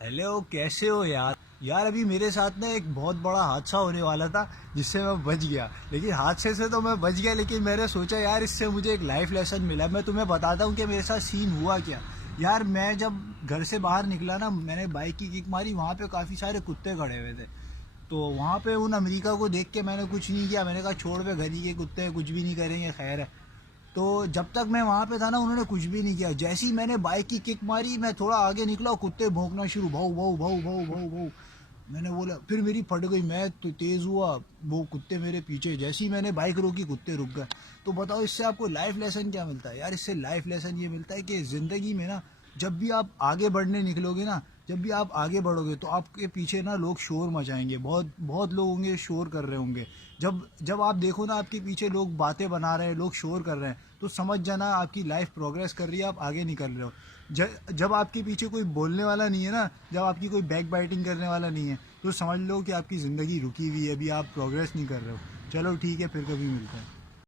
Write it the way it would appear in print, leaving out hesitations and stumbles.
Hello, कैसे हो यार? यार अभी मेरे साथ ना एक बहुत बड़ा हादसा होने वाला था जिससे मैं बच गया। लेकिन हादसे से तो मैं बच गया, लेकिन मैंने सोचा यार इससे मुझे एक लाइफ लेसन मिला। मैं तुम्हें बताता हूँ कि मेरे साथ सीन हुआ क्या। यार मैं जब घर से बाहर निकला ना, मैंने बाइक की किक मारी, वहाँ पे काफ़ी सारे कुत्ते खड़े हुए थे। तो वहाँ पे उन अमेरिका को देख के मैंने कुछ नहीं किया। मैंने कहा छोड़ पे, घर ही के कुत्ते हैं, कुछ भी नहीं करेंगे, खैर है। तो जब तक मैं वहाँ पे था ना, उन्होंने कुछ भी नहीं किया। जैसे ही मैंने बाइक की किक मारी, मैं थोड़ा आगे निकला, कुत्ते भौंकना शुरू, भाऊ भाऊ भाऊ भाऊ भाऊ भाऊ। मैंने बोला, फिर मेरी फट गई, मैं तो तेज़ हुआ, वो कुत्ते मेरे पीछे। जैसे ही मैंने बाइक रोकी, कुत्ते रुक गए। तो बताओ इससे आपको लाइफ लेसन क्या मिलता है? यार इससे लाइफ लेसन ये मिलता है कि ज़िंदगी में ना, जब भी आप आगे बढ़ने निकलोगे ना, जब भी आप आगे बढ़ोगे तो आपके पीछे ना लोग शोर मचाएंगे, बहुत बहुत लोग होंगे जब कर रहे होंगे। जब आप देखो ना आपके पीछे लोग बातें बना रहे हैं, लोग शोर कर रहे हैं, तो समझ जाना आपकी लाइफ प्रोग्रेस कर रही है, आप आगे निकल रहे हो। जब आपके पीछे कोई बोलने वाला नहीं है ना, जब आपकी कोई बैक बाइटिंग करने वाला नहीं है, तो समझ लो कि आपकी ज़िंदगी रुकी हुई है, अभी आप प्रोग्रेस नहीं कर रहे हो। चलो ठीक है, फिर कभी मिलते हैं।